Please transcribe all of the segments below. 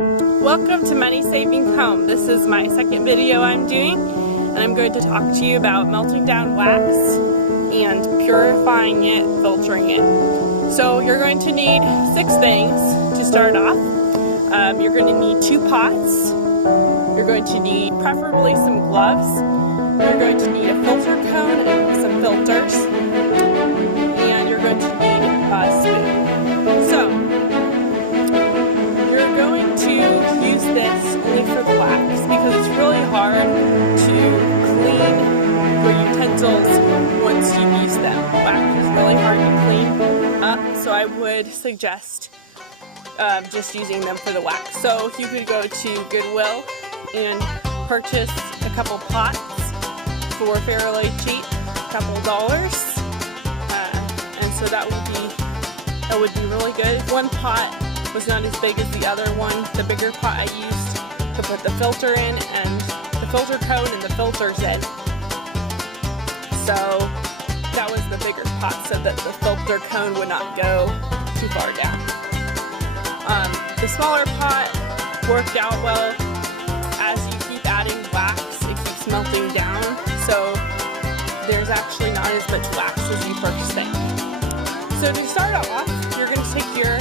Welcome to Money Saving Home. This is my second video I'm doing, and I'm going to talk to you about melting down wax and purifying it, filtering it. So you're going to need 6 things to start off. You're going to need 2 pots. You're going to need preferably some gloves. You're going to need a filter cone and some filters. And you're going to need a spoon. So you're going to use this only for the wax because it's really hard to clean your utensils once you use them. Wax is really hard to clean up, so I would suggest just using them for the wax. So you could go to Goodwill and purchase a couple pots for fairly cheap, a couple dollars, and so that would be really good. One pot was not as big as the other one. The bigger pot I used to put the filter in and the filter cone and the filters in. So that was the bigger pot so that the filter cone would not go too far down. The smaller pot worked out well. As you keep adding wax, it keeps melting down, so there's actually not as much wax as you first think. So to start off, you're going to take your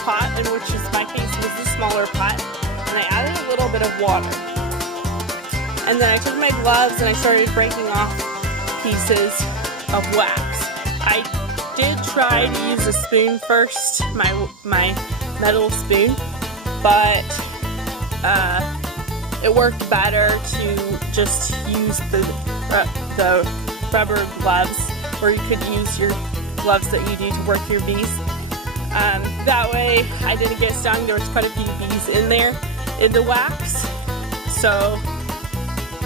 pot, in which in my case was the smaller pot, and I added a little bit of water. And then I took my gloves and I started breaking off pieces of wax. I did try to use a spoon first, my metal spoon, but it worked better to just use the rubber gloves, or you could use your gloves that you do to work your bees. That way I didn't get stung. There was quite a few bees in there in the wax, so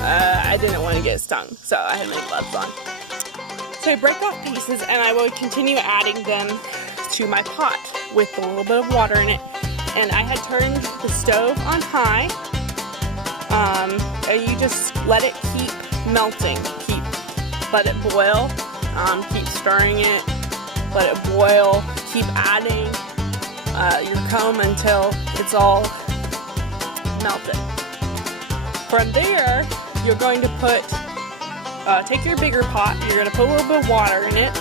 I didn't want to get stung, so I had my gloves on. So I break off pieces and I would continue adding them to my pot with a little bit of water in it. And I had turned the stove on high, and you just let it keep melting, let it boil, keep stirring it, let it boil, keep adding your comb until it's all melted. From there, you're going to take your bigger pot, you're going to put a little bit of water in it.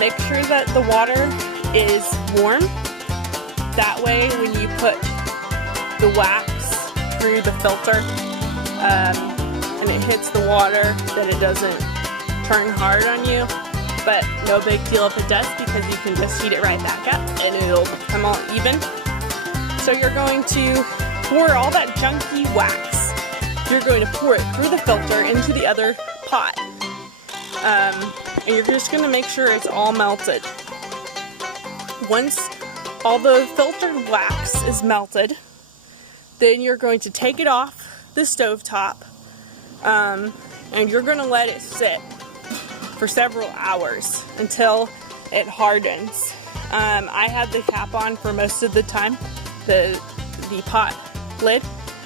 Make sure that the water is warm. That way when you put the wax through the filter and it hits the water, that it doesn't turn hard on you. But no big deal if it does, because you can just heat it right back up and it'll come all even. So you're going to pour all that junky wax. You're going to pour it through the filter into the other pot. And you're just going to make sure it's all melted. Once all the filtered wax is melted, then you're going to take it off the stovetop, and you're going to let it sit for several hours until it hardens. I had the cap on for most of the time, the pot lid.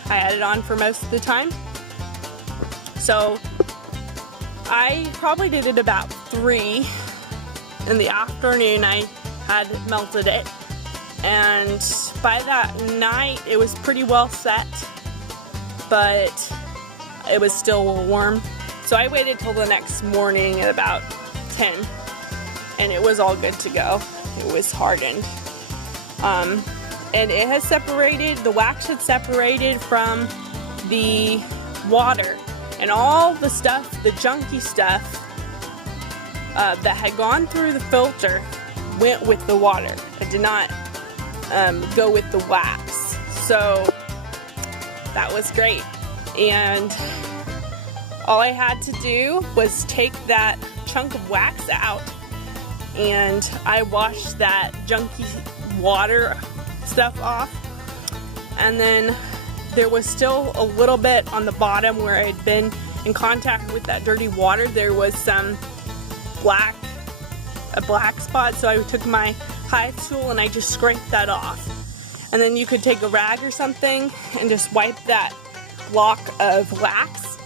I had it on for most of the time. So I probably did it about 3 in the afternoon. I had melted it, and by that night it was pretty well set, but it was still warm. So I waited till the next morning at about 10, and it was all good to go. It was hardened. And it has separated, the wax had separated from the water, and all the stuff, the junky stuff that had gone through the filter went with the water. It did not go with the wax. So that was great. And all I had to do was take that chunk of wax out, and I washed that junky water stuff off, and then there was still a little bit on the bottom where I'd been in contact with that dirty water. There was some a black spot, so I took my hive tool and I just scraped that off. And then you could take a rag or something and just wipe that block of wax,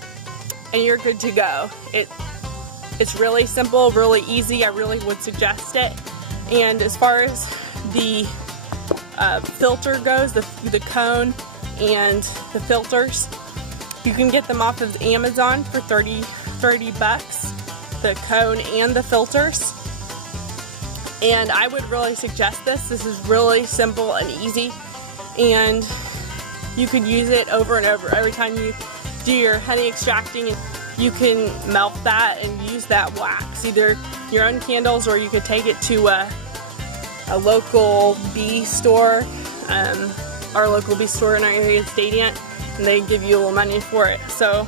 and you're good to go. It's really simple, really easy. I really would suggest it. And as far as the filter goes, the cone and the filters. You can get them off of Amazon for 30 bucks, the cone and the filters. And I would really suggest this. This is really simple and easy, and you could use it over and over. Every time you do your honey extracting, you can melt that and use that wax, either your own candles, or you could take it to a local bee store. Our local bee store in our area is Stadiant, and they give you a little money for it. So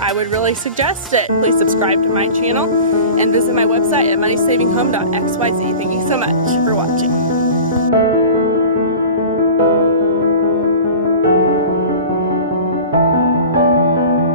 I would really suggest it. Please subscribe to my channel and visit my website at moneysavinghome.xyz. Thank you so much for watching.